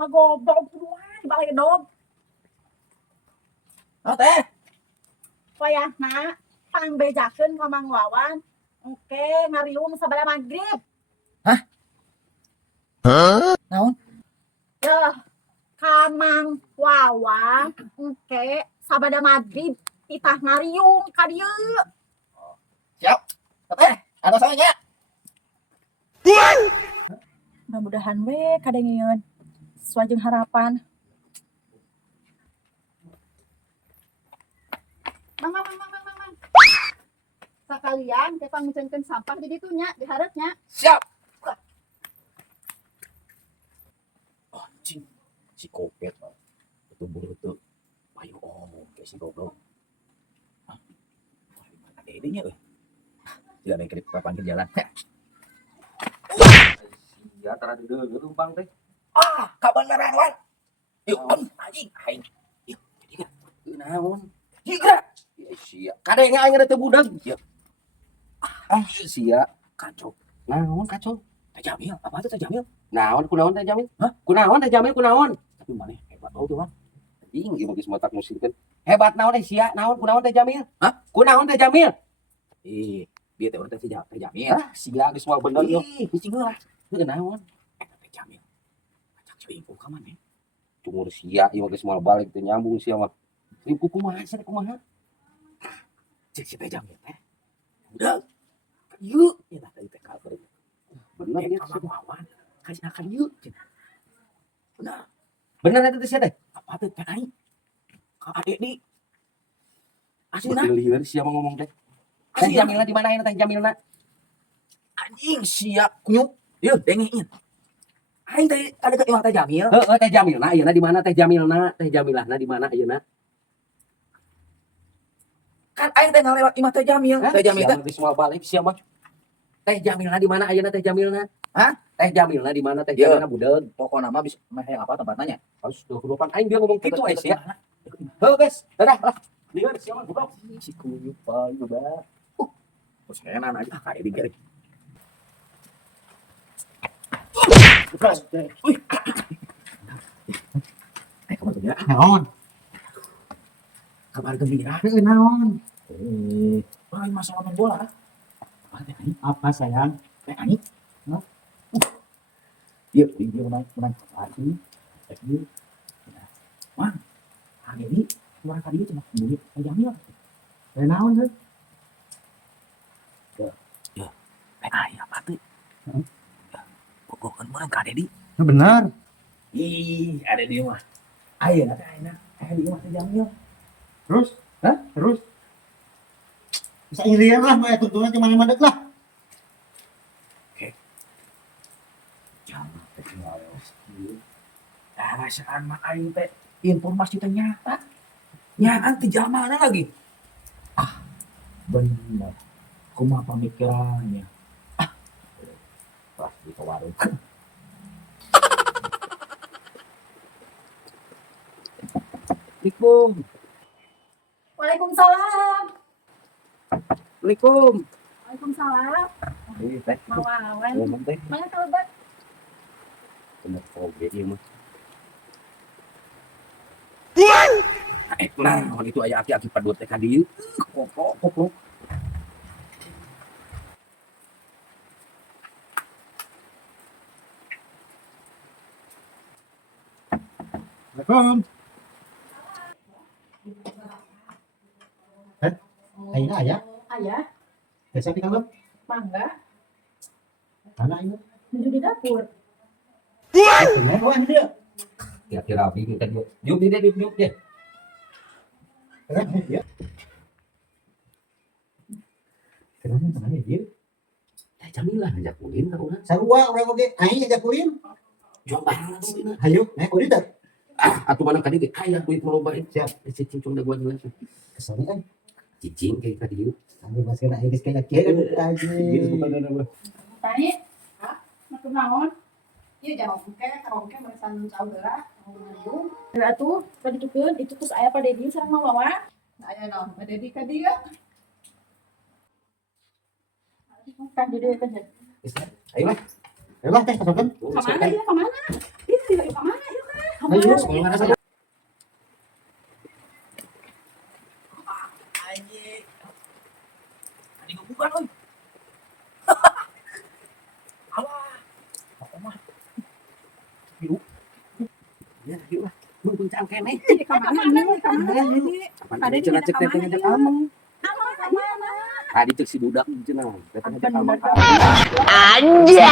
mah goblok duluan balik dog. Oh teh. Wayahna pang bejakeun ka Mang Wawan. Engke ngariung sabada magrib. Naon? Yeuh, ka Mang Wawan engke sabada magrib titah ngariung ka dieu. Siap. Oh teh, anu saya. Mudah-mudahan we kadengeun sesuai jeung harapan. Mang. Sakalian teh pangucenkeun sampah di ditu nya, di hareutnya. Siap. Anjing, si kopet. Itu buru tuh. Ayo omong ke si goblok. Ada idenya euy. Tidak ada kerip papan ke jalan. Iya, tara deuleu tumpang teh. Kabeneran wan. Yuk, anjing, aing. Yuk, jadi Naon? Higra. Ya sia. Kadenge aing ada teu budag. Ya. Sia. Kacau. Naon kacau? Teh Jamil, apa tuh Teh Jamil? Naon kunaon teh Jamil? Hah? Kunaon teh Jamil kunaon? Tapi mana hebat tuh wan. Anjing ieu geus matak musirkeun. Hebat naon teh sia? Naon kunaon teh Jamil? Hah? Kunaon teh Jamil? Dia teh urang teh Teh Jamil. Hah? Sia geus moal bener yo. Cicing lah. Heuh naon? Eta Teh Jamil. Ajak si info ka mana? Cumur sia ieu geus moal balik teh nyambung sia mah. Ieu kumaha sia kumaha? Cek si Teh Jamil teh. Udah. Yuk, ya teh teh kabar. Bener ieu Ka Wawan. Kasih akan yuk. Benar. bener eta teh sia teh. Apa tuh teh aing? Ka adek di. Aslina. Lieur sia mah ngomong teh. Teh Aslina. Jamilna di mana ayeuna teh Jamilna? Anjing siap kunyuk. Yuk, dengein. Aing teh ada ke imah Teh Jamil. Heeh teh Jamilna ayeuna di mana teh Jamilna? Teh Jamilahna di mana ayeuna? Kan aing teh ngalewat imah Teh Jamil. Teh Jamil teh. geus moal balik sia mah. Teh Jamilna di mana ayeuna teh Jamilna? Hah? Teh Jamilna di mana teh Iya. Jamilna budeug? Pokokna mah bisa meh apa tempatnya? Harus 28 aing dia ngomong kitu aya sia. Heuh guys, dadah lah. Lieur sia mah goblok. Si kunyuk paling udah. Terus enak aja kayak di garis. Wih. Kabar gembira. Naon? Kabar gembira. Naon? Lain masalah main bola. Apa teh aing? Apa sayang? Teh aing. Hah? Iya, dia menang lagi. Lagi. Man, hari ini suara tadi cuma bunyi Teh Jamil. Naon tuh? Teh aing apa tuh? Pokoknya mana ka Dedi? Benar. Ih, ada di mah. Ayo nanti ayeuna di rumah Teh Jamil. Terus? Hah? Terus? Bisa irian lah, mau tuntunan cuma mandek lah. Jangan teh ngawes. Sekarang mah aing teh informasi teh nyata. Nyaan teh jamana lagi. Bener. Kumaha pamikirannya. Pas di warung. Assalamualaikum. Waalaikumsalam. Assalamualaikum. Waalaikumsalam. Teh. Mang Wawan. Ngomong teh. Mana kabar? Bener oge ieu mah. Nah, itu aya aki-aki padut teh ka dieu. Koplok. Assalamualaikum. Ayeuna aya? Ayah, Biasa di kalem. mangga. Mana ayeuna? Menuju di dapur. Bener oh dia. Kira-kira bingung kan yuk. Yuk dia. Kenapa dia? Kenapa dia? Teh Jamilah ngajak ulin ka urang. Sarua urang oge aing ajak ulin. Jual barang sih. Hayu, naik ulin teh. Atuh mana ka dieu aya duit melobain. Siap. Si cicing da gua jelas. Kesana kan. Cicing kayak ka dieu. Anu masih aing geus kayak kieu aja. Tani, mau naon? Iya jawab oke meresan tahu gerak, mau ngandung. Ya atuh, tadi tukeun itu terus aya Pak Dedi sareng Mang Wawan. Aya naon? Pak Dedi ka dieu. Kan jadi kan. Ayo lah. Ayo lah teh kasokeun. Ka mana ieu? Ka mana? Ieu ka mana ieu? Ayo, sekolah mana saja. Anjing. Ini gue bukan, oi. Alah. Apa mah? Yuk. Ya, yuk lah. Lu puncang kene. Di kamar mana? Di kamar mana? Ada di ngajak teteh ngajak kamu. Tadi cek si budak cenah. Teteh ngajak kamu. Anjir.